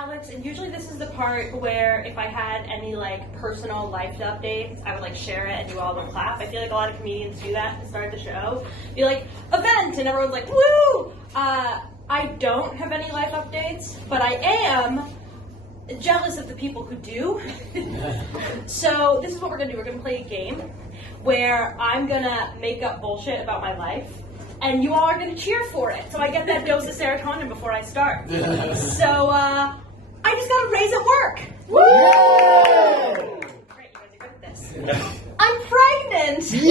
Alex, and usually this is the part where if I had any like personal life updates, I would like share it and you all would clap. I feel like a lot of comedians do that to start the show. Be like, event, and everyone's like, woo! I don't have any life updates, but I am jealous of the people who do. So this is what we're gonna do. We're gonna play a game where I'm gonna make up bullshit about my life, and you all are gonna cheer for it. So I get that dose of serotonin before I start. So I just got a raise at work. Woo! Great, you guys are good at this. I'm pregnant. Yay!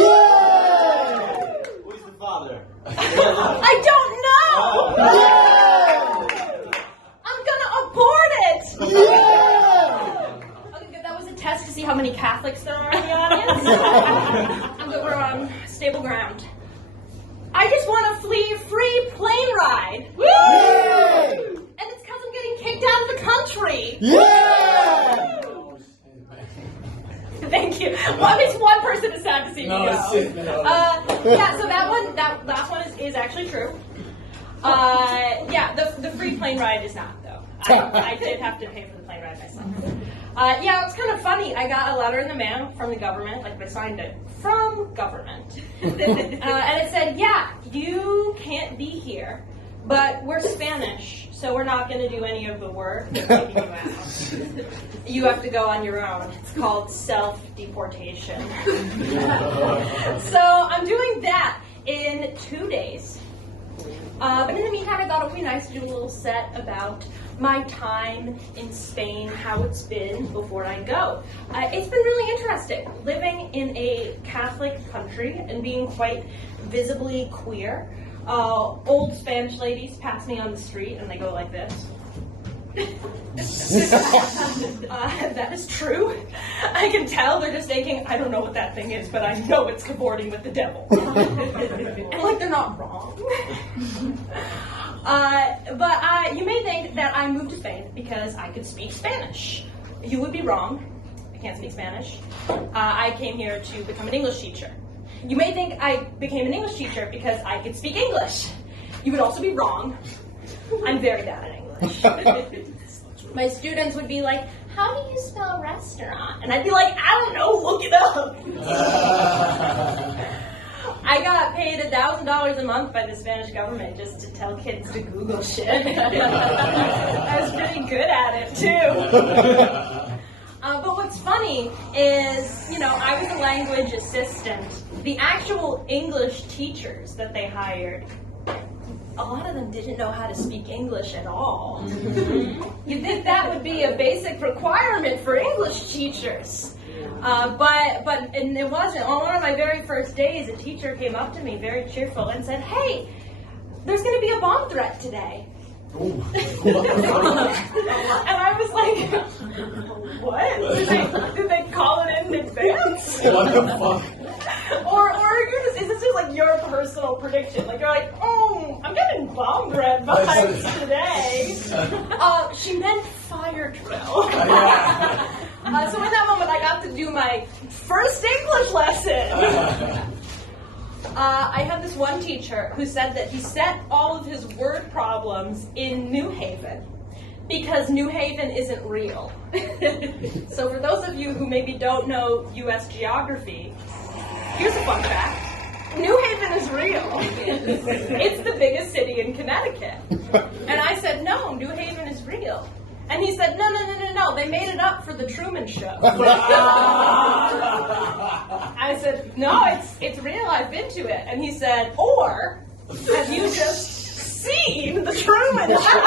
Who's the father? I don't know. I'm gonna abort it. Okay, good. That was a test to see how many Catholics there are in the audience. I'm good. We're on stable ground. I just want a free plane ride. Woo! Yay! And it's because I'm getting kicked out of the country. Yeah! Thank you. Well, at least one person is sad to see me go. Yeah, so that last one is actually true. Yeah, the free plane ride is not, though. I did have to pay for the plane ride myself. Yeah, it was kind of funny. I got a letter in the mail from the government, like I signed it, from government. And it said, yeah, you can't be here, but we're Spanish, so we're not going to do any of the work. We're taking you out. You have to go on your own. It's called self-deportation. So I'm doing that in 2 days. But in the meantime, I thought it would be nice to do a little set about my time in Spain, how it's been before I go. It's been really interesting, living in a Catholic country and being quite visibly queer. Old Spanish ladies pass me on the street and they go like this. That is true. I can tell they're just thinking, I don't know what that thing is, but I know it's cavorting with the devil. And like, they're not wrong. But you may think that I moved to Spain because I could speak Spanish. You would be wrong. I can't speak Spanish. I came here to become an English teacher. You may think I became an English teacher because I could speak English. You would also be wrong. I'm very bad at English. My students would be like, how do you spell restaurant? And I'd be like, I don't know, look it up. I got paid $1,000 a month by the Spanish government just to tell kids to Google shit. I was pretty good at it, too. But what's funny is, I was a language assistant. The actual English teachers that they hired, a lot of them didn't know how to speak English at all. You'd think that would be a basic requirement for English teachers. But it wasn't. On one of my very first days, a teacher came up to me very cheerful and said, hey, there's going to be a bomb threat today. And I was like, what? Did they call it in advance? What the fuck? Or is this just like your personal prediction? Like you're like, oh, I'm getting bomb threat vibes today. She meant fire drill. So in that moment, I got to do my first English lesson. I had this one teacher who said that he set all of his word problems in New Haven because New Haven isn't real. So for those of you who maybe don't know U.S. geography, here's a fun fact. New Haven is real. It's the biggest city in Connecticut. And I said, no, New Haven is real. And he said, no, they made it up for the Truman Show. I said, no, it's real, I've been to it. And he said, or have you just seen the Truman Show?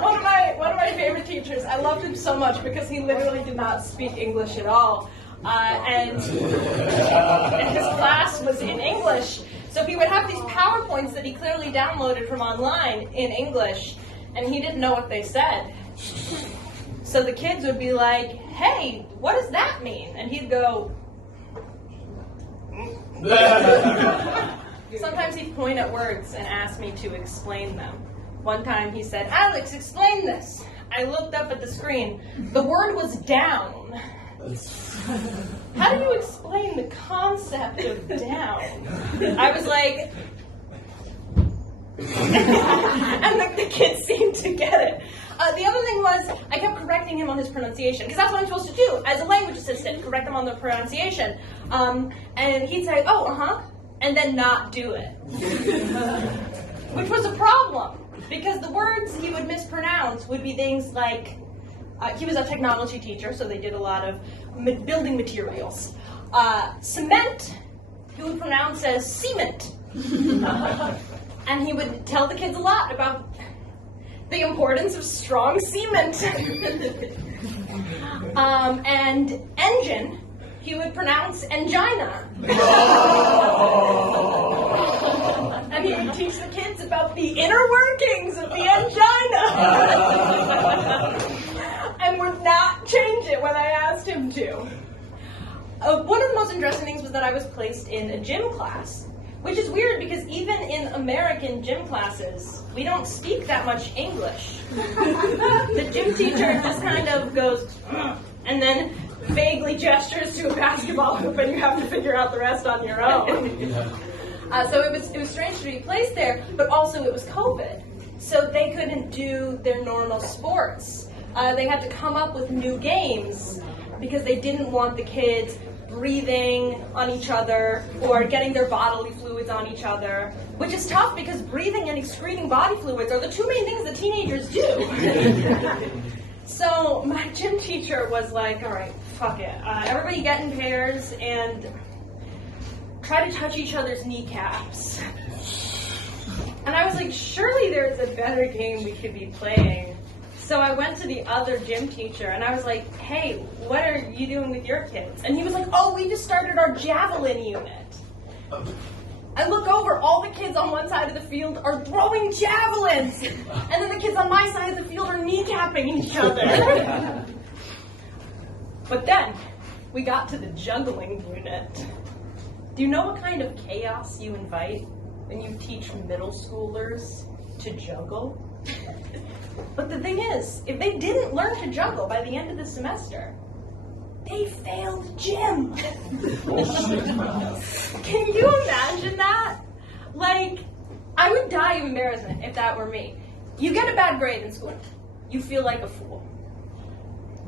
One of my favorite teachers, I loved him so much because he literally did not speak English at all. And his class was in English. So he would have these PowerPoints that he clearly downloaded from online in English. And he didn't know what they said. So the kids would be like, hey, what does that mean? And he'd go, Sometimes he'd point at words and ask me to explain them. One time he said, Alex, explain this. I looked up at the screen. The word was down. How do you explain the concept of down? I was like, And the kids seemed to get it. The other thing was, I kept correcting him on his pronunciation, because that's what I'm supposed to do as a language assistant, correct him on the pronunciation. And he'd say, oh, uh-huh, and then not do it. Which was a problem, because the words he would mispronounce would be things like, he was a technology teacher, so they did a lot of building materials. Cement, he would pronounce as cement. And he would tell the kids a lot about the importance of strong cement. And engine, he would pronounce angina. And he would teach the kids about the inner workings of the angina. And would not change it when I asked him to. One of the most interesting things was that I was placed in a gym class, which is weird because even in American gym classes, we don't speak that much English. The gym teacher just kind of goes, and then vaguely gestures to a basketball hoop, and you have to figure out the rest on your own. So it was strange to be placed there, but also it was COVID, so they couldn't do their normal sports. They had to come up with new games because they didn't want the kids breathing on each other or getting their bodily fluids on each other, which is tough because breathing and excreting body fluids are the two main things that teenagers do. So my gym teacher was like, all right, fuck it. Everybody get in pairs and try to touch each other's kneecaps. And I was like, surely there's a better game we could be playing. So I went to the other gym teacher and I was like, hey, what are you doing with your kids? And he was like, oh, we just started our javelin unit. I look over, all the kids on one side of the field are throwing javelins. And then the kids on my side of the field are kneecapping each other. But then we got to the juggling unit. Do you know what kind of chaos you invite when you teach middle schoolers to juggle? But the thing is, if they didn't learn to juggle by the end of the semester, they failed gym. Can you imagine that? Like, I would die of embarrassment if that were me. You get a bad grade in school. You feel like a fool.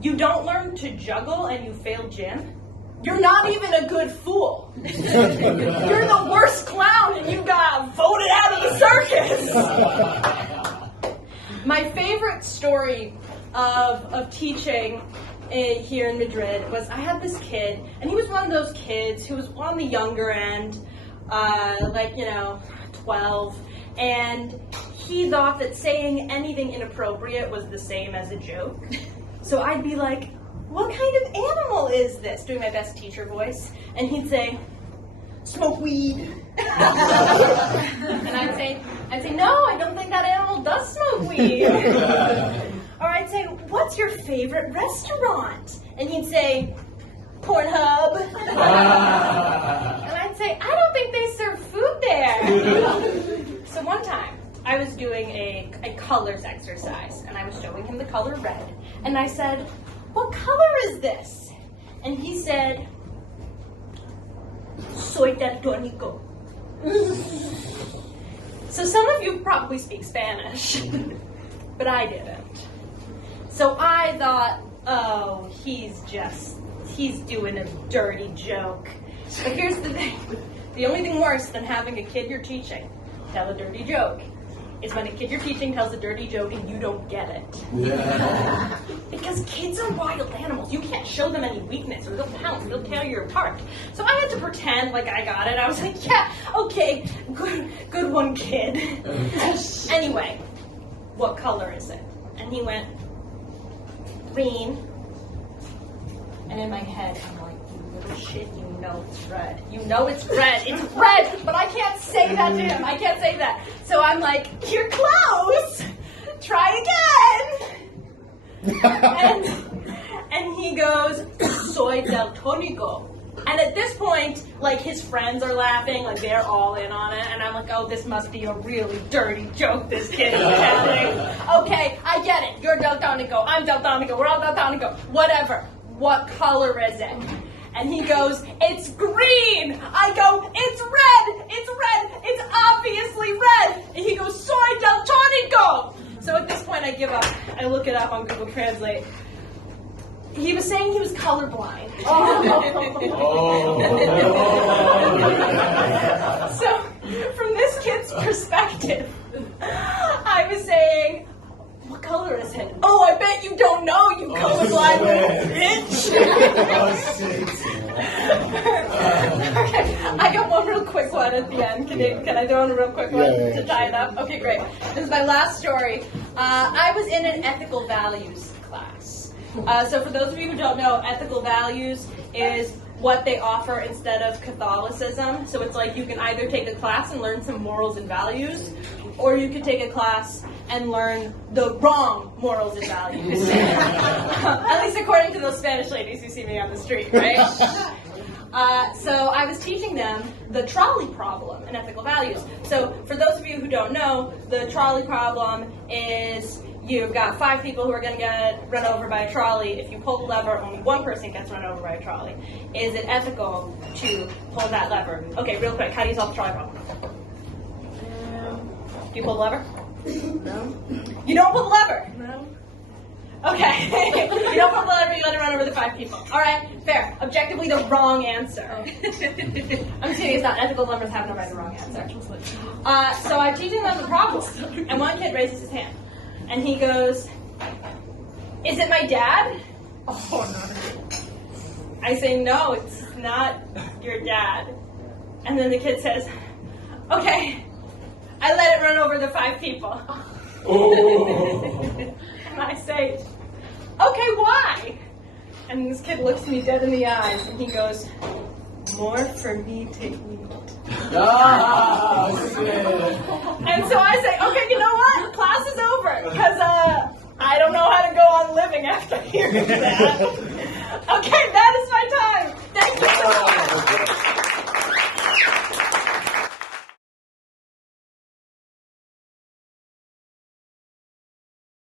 You don't learn to juggle and you fail gym. You're not even a good fool. You're the worst clown and you got voted out of the circus. My favorite story of teaching here in Madrid was I had this kid, and he was one of those kids who was on the younger end, 12, and he thought that saying anything inappropriate was the same as a joke. So I'd be like, what kind of animal is this? Doing my best teacher voice. And he'd say, smoke weed. And I'd say, no, I don't think that animal does smoke weed. Or I'd say, what's your favorite restaurant? And he'd say, Pornhub. And I'd say, I don't think they serve food there. So one time, I was doing a colors exercise, and I was showing him the color red. And I said, what color is this? And he said, soy daltónico. So some of you probably speak Spanish, but I didn't. So I thought, oh, he's doing a dirty joke. But here's the thing. The only thing worse than having a kid you're teaching tell a dirty joke is when a kid you're teaching tells a dirty joke and you don't get it. Yeah. Because kids are wild animals. You can't show them any weakness or they'll pounce, they'll tear you apart. So I had to pretend like I got it. I was like, yeah, okay, good one, kid. Anyway, what color is it? And he went, green. And in my head, I'm like, you little shit, you know it's red. You know it's red. It's red, but I can't say that to him. I can't say that. So I'm like, you're close. Try again. And he goes, soy daltónico. And at this point, like, his friends are laughing, like, they're all in on it. And I'm like, oh, this must be a really dirty joke this kid is telling. Okay, I get it. You're daltónico. I'm daltónico. We're all daltónico. Whatever. What color is it? And he goes, it's green. I go, it's red. It's red. It's obviously red. And he goes, I give up. I look it up on Google Translate. He was saying he was colorblind. So, from this kid's perspective, I was saying, what color is it? Oh, I bet you don't know, you colorblind little bitch. Okay, I got one real quick one at the end. Can I throw in a real quick one to tie it up? Okay, great. This is my last story. I was in an ethical values class. So for those of you who don't know, ethical values is what they offer instead of Catholicism. So it's like you can either take a class and learn some morals and values, or you could take a class and learn the wrong morals and values. At least according to those Spanish ladies who see me on the street, right? So I was teaching them the trolley problem in ethical values. So for those of you who don't know, the trolley problem is you've got 5 people who are going to get run over by a trolley. If you pull the lever, only one person gets run over by a trolley. Is it ethical to pull that lever? Okay, real quick, how do you solve the trolley problem? Do you pull the lever? No. You don't pull the lever? No. Okay. You don't pull the lever, you let it run over the 5 people. Alright, fair. Objectively the wrong answer. I'm kidding, it's not. Ethical dilemmas have no right or wrong answer. So I'm teaching them the problem, and one kid raises his hand. And he goes, is it my dad? Oh, no. I say, no, it's not your dad. And then the kid says, okay, I let it run over the 5 people. And I say, okay, why? And this kid looks me dead in the eyes and he goes, more for me to eat. Oh, shit. And so I say, okay, you know what? Class is over, because I don't know how to go on living after hearing that. Okay,